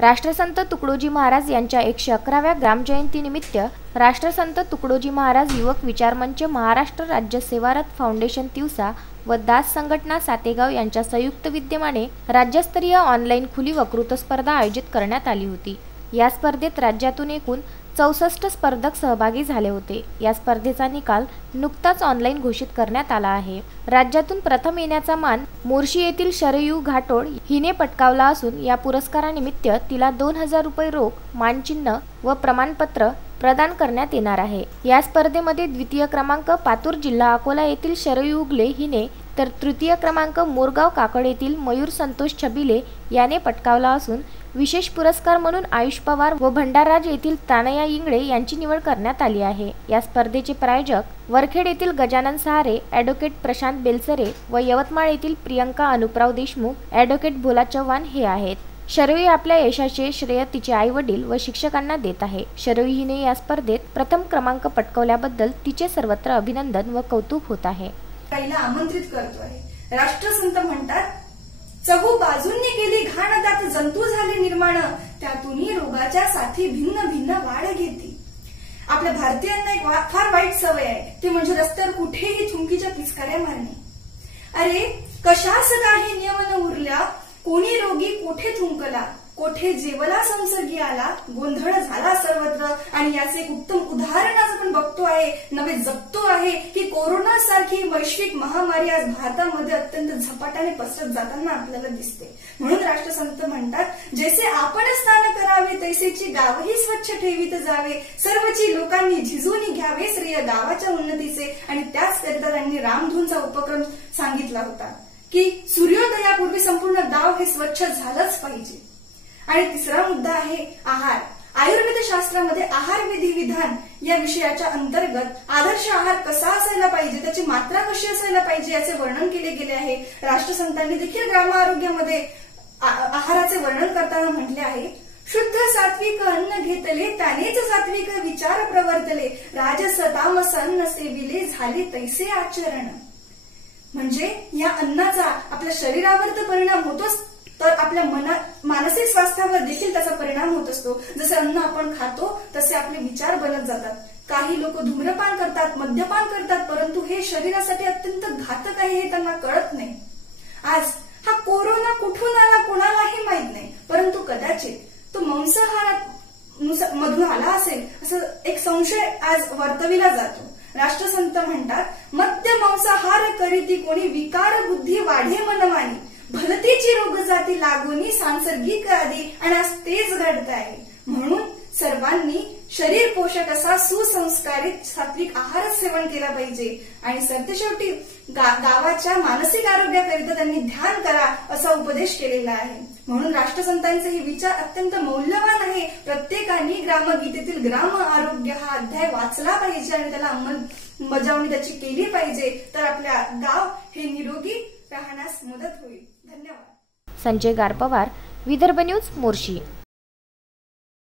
राष्ट्रसंत तुकडोजी महाराज यांच्या 111व्या ग्रामजयंतीनिमित्त राष्ट्रसंत तुकडोजी महाराज युवक विचारमंच, महाराष्ट्र राज्य सेवारत फाउंडेशन तिवसा व दास संघटना सातेगाव यांच्या संयुक्त विद्यमाने राज्यस्तरीय ऑनलाईन खुली वक्तृत्व स्पर्धा आयोजित करण्यात आली होती। या स्पर्धेत राज्यातून एकूण 64 स्पर्धक सहभागी झाले होते। या स्पर्धेचा निकाल नुकताच ऑनलाईन घोषित करण्यात आला आहे। राज्यातून प्रथम येण्याचा मान मोर्शी येथील शरयू घाटोळ हिने पटकावला असून या पुरस्कारानिमित्त तिला 2000 रुपये रोख, मानचिन्ह व प्रमाणपत्र प्रदान करण्यात येणार आहे। या स्पर्धेमध्ये द्वितीय क्रमांक पातूर जिल्हा अकोला येथील शरयू उगले हिने तर तृतीय क्रमांक मोरगाव काकड येथील मयूर संतोष छबिले याने पटकावला असून विशेष पुरस्कार म्हणून आयुष पवार व भंडारराज येथील तानया इंगळे यांची निवड करण्यात आली आहे। या स्पर्धेचे प्रायोजक वरखेड येथील गजानन सहारे, ॲडव्होकेट प्रशांत बेलसरे व यवतमाळ येथील प्रियंका अनुपराव देशमुख, ॲडव्होकेट भोला चव्हाण हे आहेत। शरयू आपल्या यशाचे श्रेय तिचे आई वडील व शिक्षकांना देत आहे। शरयू हिने या स्पर्धेत प्रथम क्रमांक पटकावल्याबद्दल तिचे सर्वत्र अभिनंदन व कौतुक होत आहे। पहिला आमंत्रित करतोय। राष्ट्रसंत म्हणतात, चहू बाजूंनी गेली घाण, त्यात जंतू झाले निर्माण, त्यातूनही रोगाच्या साथी भिन्न भिन्न वाढ घेती। आपल्या भारतीयांना एक फार वाईट सवय आहे, ते म्हणजे रस्त्यावर कुठेही थुंकीच्या पिचकाऱ्या मारणे। अरे कशास काही नियम न उरल्या, कोणी रोगी कोठे थुंकला, कोठे जेवला संसर्गी आला, गोंधळ झाला सर्वत्र। आणि याचे एक उत्तम उदाहरण आज आपण बघतो आहे, नवे जगतो आहे की कोरोना सारखी वैश्विक महामारी आज भारतामध्ये अत्यंत झपाट्याने पसरत जाताना आपल्याला दिसते। म्हणून राष्ट्रसंत म्हणतात, जैसे आपण स्नान करावे तैसेची गावही स्वच्छ ठेवीत जावे, सर्वची लोकांनी झिजून घ्यावे श्रेय गावाच्या उन्नतीचे। आणि त्याचकरिता त्यांनी रामधूनचा उपक्रम सांगितला होता की सूर्योदयापूर्वी संपूर्ण गाव हे स्वच्छ झालंच पाहिजे। आणि तिसरा मुद्दा आहे आहार। आयुर्वेद शास्त्रामध्ये आहार विधी विधान या विषयाच्या अंतर्गत आदर्श आहार कसा असायला पाहिजे, त्याची मात्रा कशी असायला पाहिजे याचे वर्णन केले गेले आहे। राष्ट्रसंतांनी देखील ग्राम आरोग्यामध्ये आहाराचे वर्णन करताना म्हटले आहे, शुद्ध सात्विक अन्न घेतले, त्यानेच सात्विक विचार प्रवर्तले, राजस तामस अन्न सेविले, झाले तैसे आचरण। म्हणजे या अन्नाचा आपल्या शरीरावर तर परिणाम होतोच, तर आपल्या मानसिक स्वास्थ्यावर देखील त्याचा परिणाम होत असतो। जसे अन्न आपण खातो तसे आपले विचार बनत जातात। काही लोक धूम्रपान करतात, मद्यपान करतात, परंतु हे शरीरासाठी अत्यंत घातक आहे हे त्यांना कळत नाही। आज हा कोरोना कुठून आला कोणालाही माहित नाही, परंतु कदाचित तो मांसाहार मधून आला असेल असं एक संशय आज वर्तविला जातो। राष्ट्रसंत म्हणतात, मद्य मांसाहार करीती कोणी, विकार बुद्धी वाढे मनमानी, भलतीची रोग जाती लागोनी, सांसर्गिक आदी। आणि आज तेच घडत आहे। म्हणून सर्वांनी शरीर पोषक असा सुसंस्कारित सात्विक आहार सेवन केला पाहिजे। आणि सरतेशेवटी गावाच्या मानसिक आरोग्याकरिता त्यांनी ध्यान करा असा उपदेश केलेला आहे। म्हणून राष्ट्रसंतांचे हे विचार अत्यंत मौल्यवान आहे। प्रत्येकाने ग्रामगीतेतील ग्राम आरोग्य हा अध्याय वाचला पाहिजे आणि त्याला अंमलबजावणी त्याची केली पाहिजे, तर आपल्या गाव हे निरोगी राहण्यास मदत होईल। धन्यवाद। संजय गारपवार, विदर्भ न्यूज, मोर्शी।